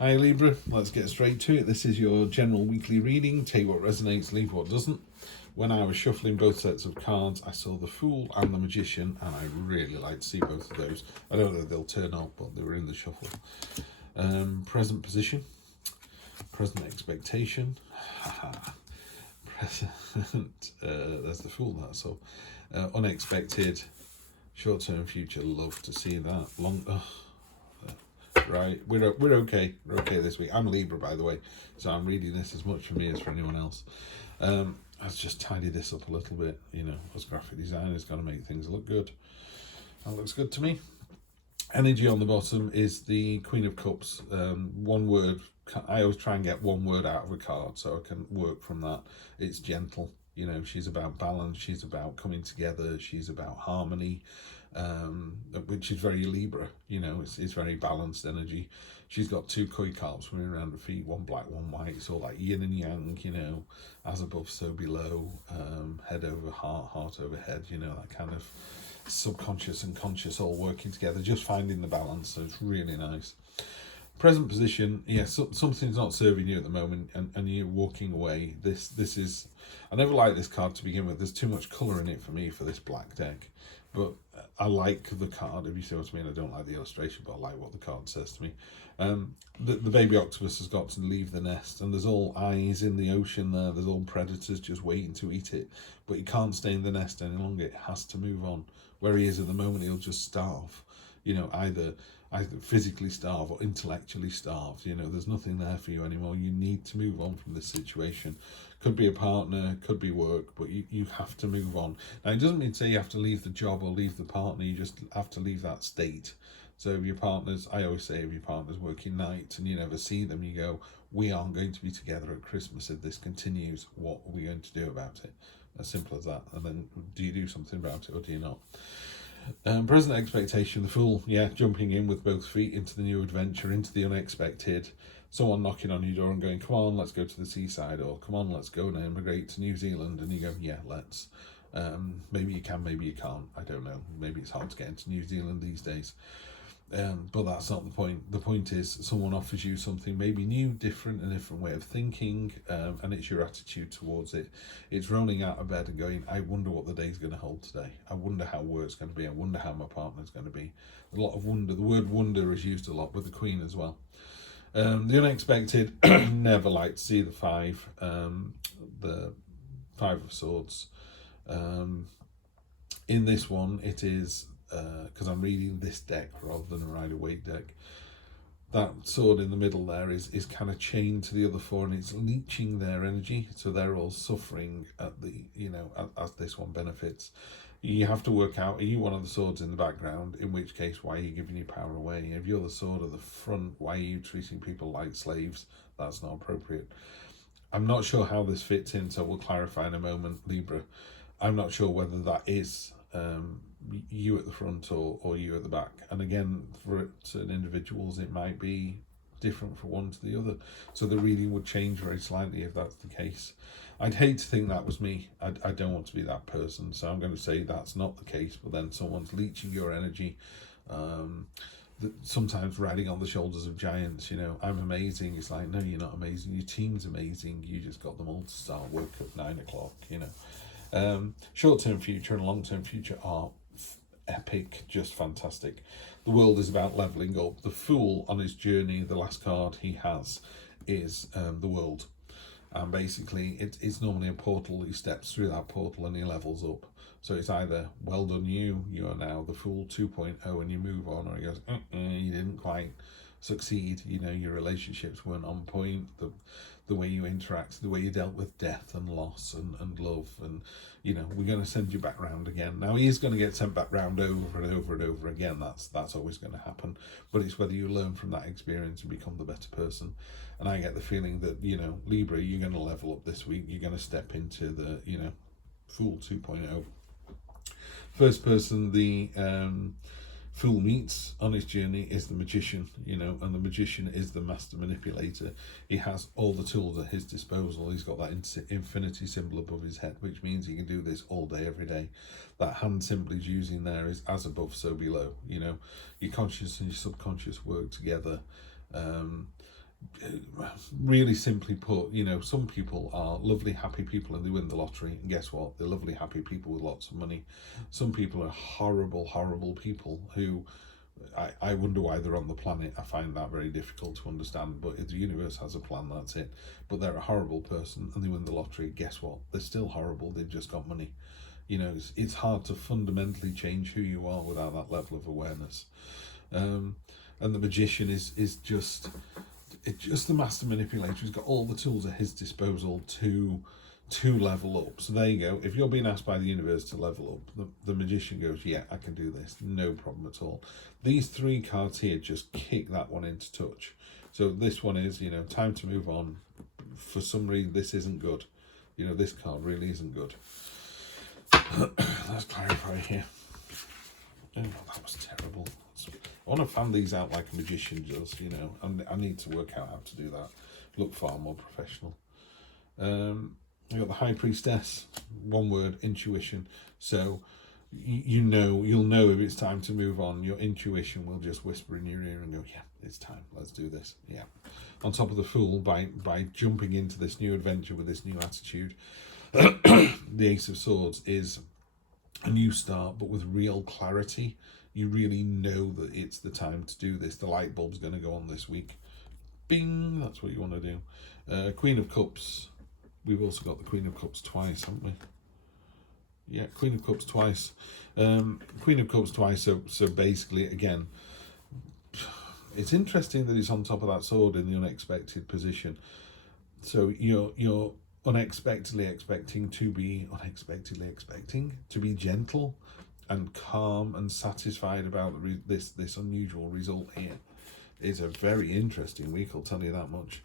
Hi Libra, let's get straight to it. This is your general weekly reading. Take what resonates, leave what doesn't. When I was shuffling both sets of cards, I saw the Fool and the Magician, and I really like to see both of those. I don't know if they'll turn up, but they were in the shuffle. Present position, present expectation. Present, there's the Fool, that's all. Unexpected, short-term future, love to see that. Right, we're okay. We're okay this week. I'm Libra, by the way, so I'm reading this as much for me as for anyone else. Let's just tidy this up a little bit. You know, as graphic designers, got to make things look good. That looks good to me. Energy on the bottom is the Queen of Cups. One word. I always try and get one word out of a card so I can work from that. It's gentle. You know, she's about balance. She's about coming together. She's about harmony. Which is very Libra, you know, it's very balanced energy. She's got two koi carps swimming around her feet, one black, one white. It's all like yin and yang, you know, as above, so below, head over heart, heart over head, you know, that kind of subconscious and conscious all working together, just finding the balance. So it's really nice. Present position, yes, something's not serving you at the moment, and you're walking away. This is, I never liked this card to begin with. There's too much colour in it for me for this black deck, but I like the card, if you see what I mean. I don't like the illustration, but I like what the card says to me. The baby octopus has got to leave the nest, and there's all eyes in the ocean there. There's all predators just waiting to eat it, but he can't stay in the nest any longer. It has to move on. Where he is at the moment, he'll just starve. You know, either physically starve or intellectually starved. You know, there's nothing there for you anymore. You need to move on from this situation. Could be a partner, could be work, but you have to move on. Now, it doesn't mean to say you have to leave the job or leave the partner. You just have to leave that state. So if your partner's, I always say, if your partner's working nights and you never see them, you go, we aren't going to be together at Christmas if this continues. What are we going to do about it? As simple as that. And then do you do something about it or do you not? Present expectation, the Fool, yeah, jumping in with both feet into the new adventure, into the unexpected. Someone knocking on your door and going, come on, let's go to the seaside, or come on, let's go and immigrate to New Zealand. And you go, yeah, let's. Maybe you can, maybe you can't. I don't know. Maybe it's hard to get into New Zealand these days. But that's not the point. The point is someone offers you something maybe new, different, a different way of thinking, and it's your attitude towards it. It's rolling out of bed and going, I wonder what the day's going to hold today. I wonder how work's going to be. I wonder how my partner's going to be. A lot of wonder. The word wonder is used a lot with the Queen as well. The unexpected, never like to see the Five of Swords. In this one, it is, because I'm reading this deck rather than a Rider-Waite deck, that sword in the middle there is kind of chained to the other four, and it's leeching their energy, so they're all suffering at the, you know, as this one benefits. You have to work out, are you one of the swords in the background, in which case why are you giving your power away? If you're the sword at the front, why are you treating people like slaves? That's not appropriate. I'm not sure how this fits in, so we'll clarify in a moment, Libra. I'm not sure whether that is you at the front or you at the back. And again, for certain individuals, it might be different for one to the other. So the reading would change very slightly if that's the case. I'd hate to think that was me. I don't want to be that person. So I'm going to say that's not the case, but then someone's leeching your energy. Sometimes riding on the shoulders of giants, you know, I'm amazing. It's like, no, you're not amazing. Your team's amazing. You just got them all to start work at 9 o'clock, you know. Short-term future and long-term future are epic, just fantastic. The world is about leveling up. The Fool on his journey, the last card he has is the world. And basically, it's normally a portal. He steps through that portal and he levels up. So it's either, well done you are now the Fool 2.0 and you move on, or he goes, you didn't quite succeed. You know, your relationships weren't on point. The way you interact, the way you dealt with death and loss and love, and you know, we're going to send you back round again. Now he is going to get sent back round over and over and over again. That's always going to happen. But it's whether you learn from that experience and become the better person. And I get the feeling that, you know, Libra, you're going to level up this week. You're going to step into the, you know, Fool 2.0. First person the Fool meets on his journey is the Magician, you know, and the Magician is the master manipulator. He has all the tools at his disposal. He's got that infinity symbol above his head, which means he can do this all day, every day. That hand symbol he's using there is as above, so below. You know, your conscious and your subconscious work together. really simply put, you know, some people are lovely, happy people and they win the lottery, and guess what? They're lovely, happy people with lots of money. Some people are horrible, horrible people who I wonder why they're on the planet. I find that very difficult to understand, but if the universe has a plan, that's it. But they're a horrible person and they win the lottery, guess what? They're still horrible, they've just got money. You know, it's hard to fundamentally change who you are without that level of awareness. And the magician is just, it's just the master manipulator. He's got all the tools at his disposal to level up. So there you go. If you're being asked by the universe to level up, the magician goes, yeah, I can do this, no problem at all. These three cards here just kick that one into touch. So this one is, you know, time to move on. For some reason, this isn't good. You know, this card really isn't good. Let's clarify here. Oh, that was terrible. I want to fan these out like a magician does, you know, and I need to work out how to do that. Look far more professional. You got the High Priestess, one word, intuition. So you'll know if it's time to move on. Your intuition will just whisper in your ear and go, yeah, it's time, let's do this. Yeah. On top of the Fool, by jumping into this new adventure with this new attitude, the Ace of Swords is a new start, but with real clarity. You really know that it's the time to do this. The light bulb's going to go on this week. Bing, that's what you want to do. Queen of Cups. We've also got the Queen of Cups twice, haven't we? Yeah, Queen of Cups twice. Queen of Cups twice. So basically, again, it's interesting that it's on top of that sword in the unexpected position. So you're unexpectedly expecting to be gentle and calm and satisfied about this unusual result here. It's a very interesting week, I'll tell you that much.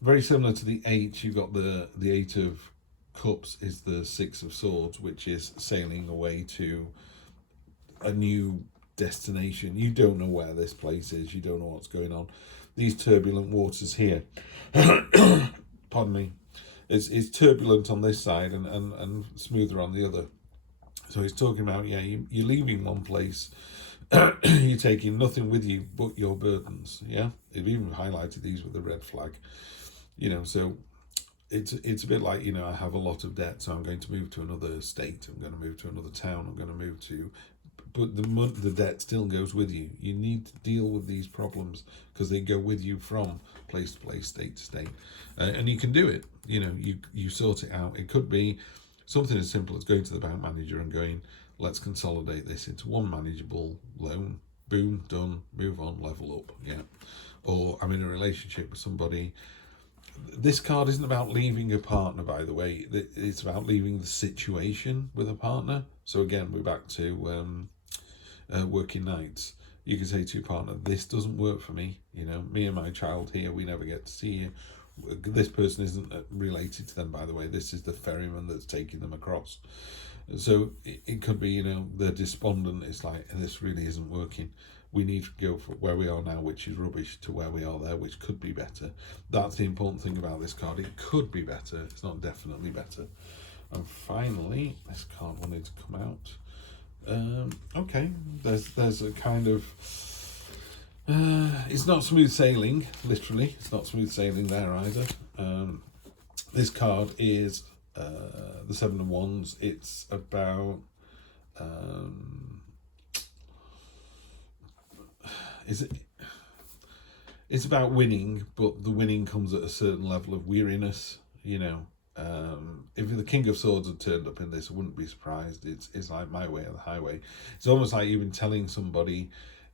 Very similar to the 8, you've got the 8 of Cups is the 6 of Swords, which is sailing away to a new destination. You don't know where this place is, you don't know what's going on. These turbulent waters here, pardon me, it's turbulent on this side and smoother on the other. So he's talking about, yeah, you're leaving one place, you're taking nothing with you but your burdens, yeah? They've even highlighted these with a red flag. You know, so it's a bit like, you know, I have a lot of debt, so I'm going to move to another state, I'm going to move to another town, I'm going to move to... But the debt still goes with you. You need to deal with these problems because they go with you from place to place, state to state. And you can do it. You know, you sort it out. It could be something as simple as going to the bank manager and going, let's consolidate this into one manageable loan. Boom, done, move on, level up. Yeah. Or I'm in a relationship with somebody. This card isn't about leaving a partner, by the way. It's about leaving the situation with a partner. So again, we're back to working nights. You can say to your partner, this doesn't work for me. You know, me and my child here, we never get to see you. This person isn't related to them, by the way. This is the ferryman that's taking them across. So it could be, you know, they're despondent. It's like, this really isn't working. We need to go from where we are now, which is rubbish, to where we are there, which could be better. That's the important thing about this card. It could be better. It's not definitely better. And finally, this card wanted to come out. Okay, there's a kind of... it's not smooth sailing, literally. It's not smooth sailing there either. This card is the 7 of Wands. It's about... It's about winning, but the winning comes at a certain level of weariness, you know. If the King of Swords had turned up in this, I wouldn't be surprised. It's like my way or the highway. It's almost like you've been telling somebody,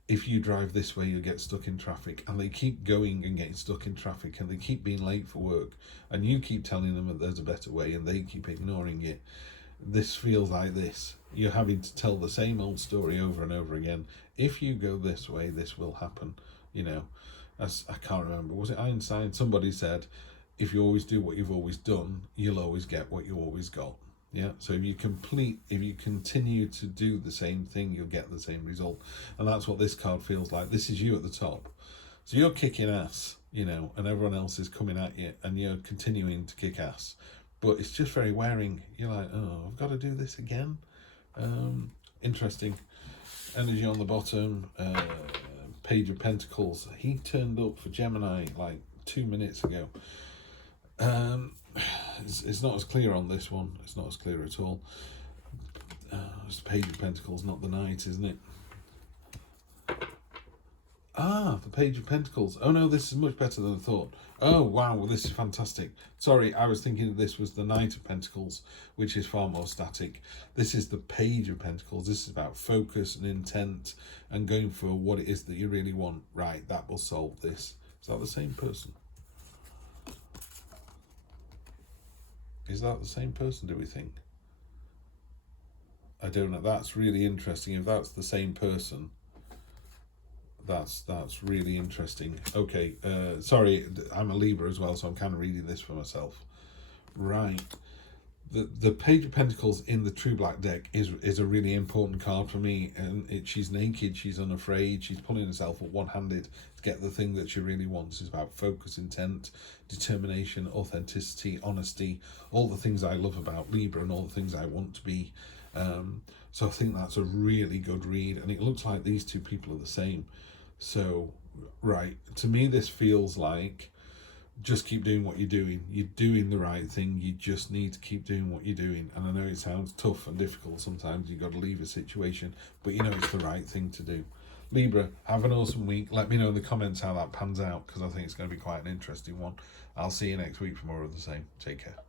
if you drive this way, you'll get stuck in traffic. And they keep going and getting stuck in traffic, and they keep being late for work. And you keep telling them that there's a better way, and they keep ignoring it. This feels like this. You're having to tell the same old story over and over again. If you go this way, this will happen. You know, as I can't remember, was it Einstein? Somebody said, if you always do what you've always done, you'll always get what you always got. Yeah. So if you continue to do the same thing, you'll get the same result. And that's what this card feels like. This is you at the top. So you're kicking ass, you know, and everyone else is coming at you, and you're continuing to kick ass. But it's just very wearing. You're like, oh, I've got to do this again. Interesting. Energy on the bottom. Page of Pentacles. He turned up for Gemini like 2 minutes ago. It's not as clear on this one. It's not as clear at all. It's the Page of Pentacles, not the Knight, isn't it? Ah, the Page of Pentacles. Oh no, this is much better than I thought. Oh wow, well, this is fantastic. Sorry, I was thinking this was the Knight of Pentacles, which is far more static. This is the Page of Pentacles. This is about focus and intent and going for what it is that you really want. Right, that will solve this. Is that the same person? Is that the same person, do we think? I don't know. That's really interesting. If that's the same person, that's really interesting. Okay, sorry, I'm a Libra as well, so I'm kind of reading this for myself. Right. The Page of Pentacles in the True Black deck is a really important card for me. And she's naked, she's unafraid, she's pulling herself up one-handed to get the thing that she really wants. It's about focus, intent, determination, authenticity, honesty, all the things I love about Libra and all the things I want to be. So I think that's a really good read, and it looks like these two people are the same. So, right, to me this feels like just keep doing what you're doing. You're doing the right thing. You just need to keep doing what you're doing. And I know it sounds tough and difficult sometimes. You've got to leave a situation, but you know it's the right thing to do. Libra, have an awesome week. Let me know in the comments how that pans out, because I think it's going to be quite an interesting one. I'll see you next week for more of the same. Take care.